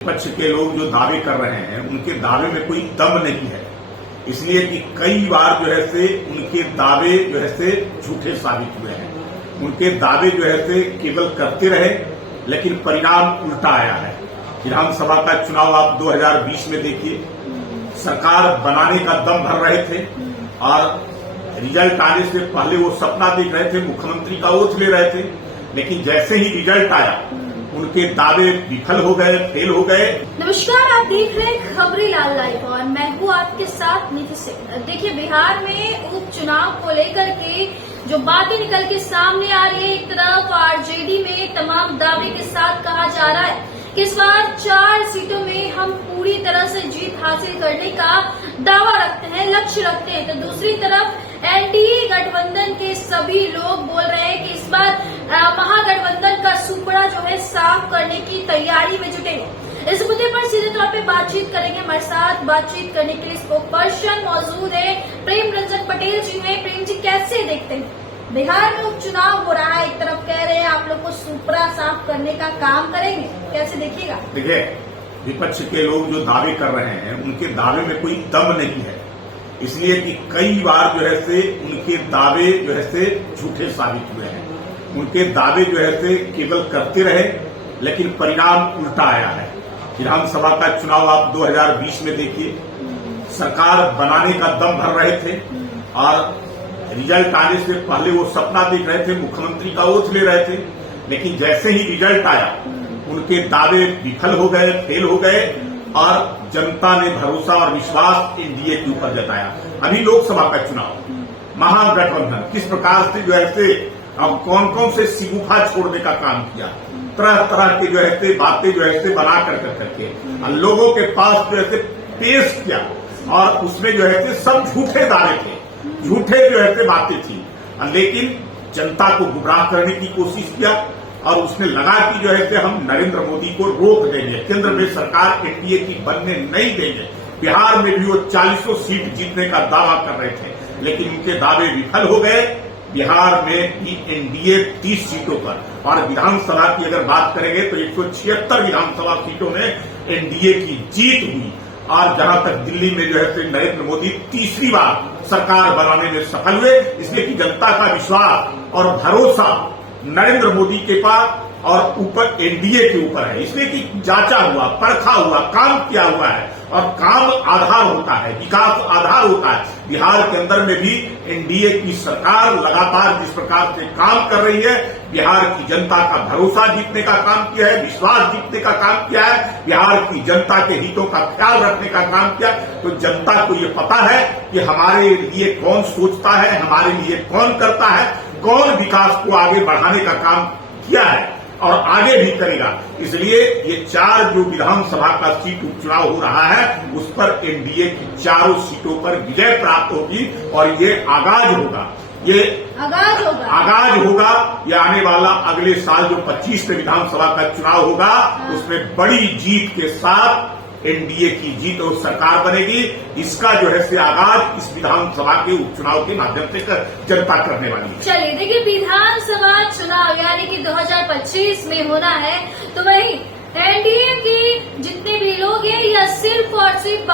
विपक्ष के लोग जो दावे कर रहे हैं उनके दावे में कोई दम नहीं है, इसलिए कि कई बार जो है से उनके दावे जो है से झूठे साबित हुए हैं। उनके दावे जो है से केवल करते रहे, लेकिन परिणाम उल्टा आया है। विधानसभा का चुनाव आप 2020 में देखिए, सरकार बनाने का दम भर रहे थे और रिजल्ट आने से पहले वो सपना देख रहे थे, मुख्यमंत्री का ओथ ले रहे थे, लेकिन जैसे ही रिजल्ट आया उनके दावे विफल हो गए, फेल हो गए। नमस्कार, आप देख रहे हैं खबरीलाल लाइव और मैं हूँ आपके साथ नीति सिंह। देखिए, बिहार में उपचुनाव को लेकर के जो बातें निकल के सामने आ रही है, एक तरफ आरजेडी में तमाम दावे के साथ कहा जा रहा है कि इस बार 4 सीटों में हम पूरी तरह से जीत हासिल करने का दावा रखते हैं, लक्ष्य रखते हैं, तो दूसरी तरफ एनडीए गठबंधन के सभी लोग बोल रहे हैं कि इस बार महागठबंधन का सुपड़ा जो है साफ करने की तैयारी में जुटे हैं। इस मुद्दे पर सीधे तौर पे बातचीत करेंगे। हमारे साथ बातचीत करने के लिए स्पोक पर्सन मौजूद है, प्रेम रंजन पटेल जी हैं। प्रेम जी, कैसे देखते हैं बिहार में उपचुनाव हो रहा है, एक तरफ कह रहे हैं आप लोग को सुपड़ा साफ करने का काम करेंगे, कैसे देखिएगा? देखिए, विपक्ष के लोग जो दावे कर रहे हैं उनके दावे में कोई दम नहीं है, इसलिए कि कई बार जो है से उनके दावे जो है से झूठे साबित हुए हैं। उनके दावे जो है से केवल करते रहे, लेकिन परिणाम उल्टा आया है। विधानसभा का चुनाव आप 2020 में देखिए, सरकार बनाने का दम भर रहे थे और रिजल्ट आने से पहले वो सपना देख रहे थे, मुख्यमंत्री का ओथ ले रहे थे, लेकिन जैसे ही रिजल्ट आया उनके दावे विफल हो गए, फेल हो गए और जनता ने भरोसा और विश्वास एनडीए के ऊपर जताया। अभी लोकसभा का चुनाव, महागठबंधन किस प्रकार से जो है से अब कौन कौन से सिगुफा छोड़ने का काम किया, तरह तरह की जो है से बातें जो है से बना करके लोगों के पास जो है से पेश किया और उसमें जो है से सब झूठे दावे थे, झूठे जो है से बातें थी, लेकिन जनता को गुमराह करने की कोशिश किया और उसने लगा कि जो है कि हम नरेंद्र मोदी को रोक देंगे, केंद्र में सरकार एनडीए की बनने नहीं देंगे। बिहार में भी वो 40 सीट जीतने का दावा कर रहे थे, लेकिन उनके दावे विफल हो गए। बिहार में भी एनडीए 30 सीटों पर और विधानसभा की अगर बात करेंगे तो 176 विधानसभा सीटों में एनडीए की जीत हुई और जहां तक दिल्ली में जो है तो नरेंद्र मोदी तीसरी बार सरकार बनाने में सफल हुए, इसलिए कि जनता का विश्वास और भरोसा नरेंद्र मोदी के पास और ऊपर एनडीए के ऊपर है, इसलिए कि जांचा हुआ, परखा हुआ, काम किया हुआ है और काम आधार होता है, विकास आधार होता है। बिहार के अंदर में भी एनडीए की सरकार लगातार जिस प्रकार से काम कर रही है, बिहार की जनता का भरोसा जीतने का काम किया है, विश्वास जीतने का काम किया है, बिहार की जनता के हितों का ख्याल रखने का काम किया। तो जनता को ये पता है कि हमारे लिए कौन सोचता है, हमारे लिए कौन करता है, कौन विकास को आगे बढ़ाने का काम किया है और आगे भी करेगा। इसलिए ये 4 जो विधानसभा का सीट उपचुनाव हो रहा है उस पर एनडीए की 4 सीटों पर विजय प्राप्त होगी और ये आगाज होगा, ये आगाज होगा। ये आने वाला अगले साल जो 25 में विधानसभा का चुनाव होगा उसमें बड़ी जीत के साथ एनडीए की जीत और सरकार बनेगी। इसका जो है से आगाज इस विधानसभा के उपचुनाव के माध्यम से जनता करने वाली है। चलिए, देखिए, विधानसभा चुनाव यानी कि 2025 में होना है, तो वही एनडीए के जितने भी लोग हैं यह सिर्फ और सिर्फ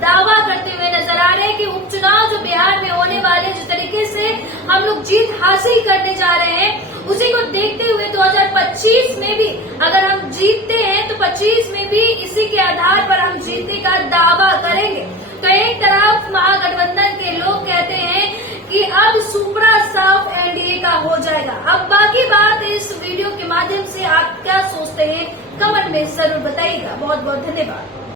दावा करते हुए नजर आ रहे हैं कि उपचुनाव जो बिहार में होने वाले, जिस तरीके से हम लोग जीत हासिल करने जा रहे हैं, उसी को देखते हुए 2025 में भी अगर हम जीतते हैं तो 25 में भी इसी के आधार पर हम जीतने का दावा करेंगे। तो एक तरफ महागठबंधन के लोग कहते हैं कि अब सुपड़ा साफ एनडीए का हो जाएगा। अब बाकी बात इस वीडियो के माध्यम से आप क्या सोचते हैं, कमेंट में जरूर बताइएगा। बहुत बहुत धन्यवाद।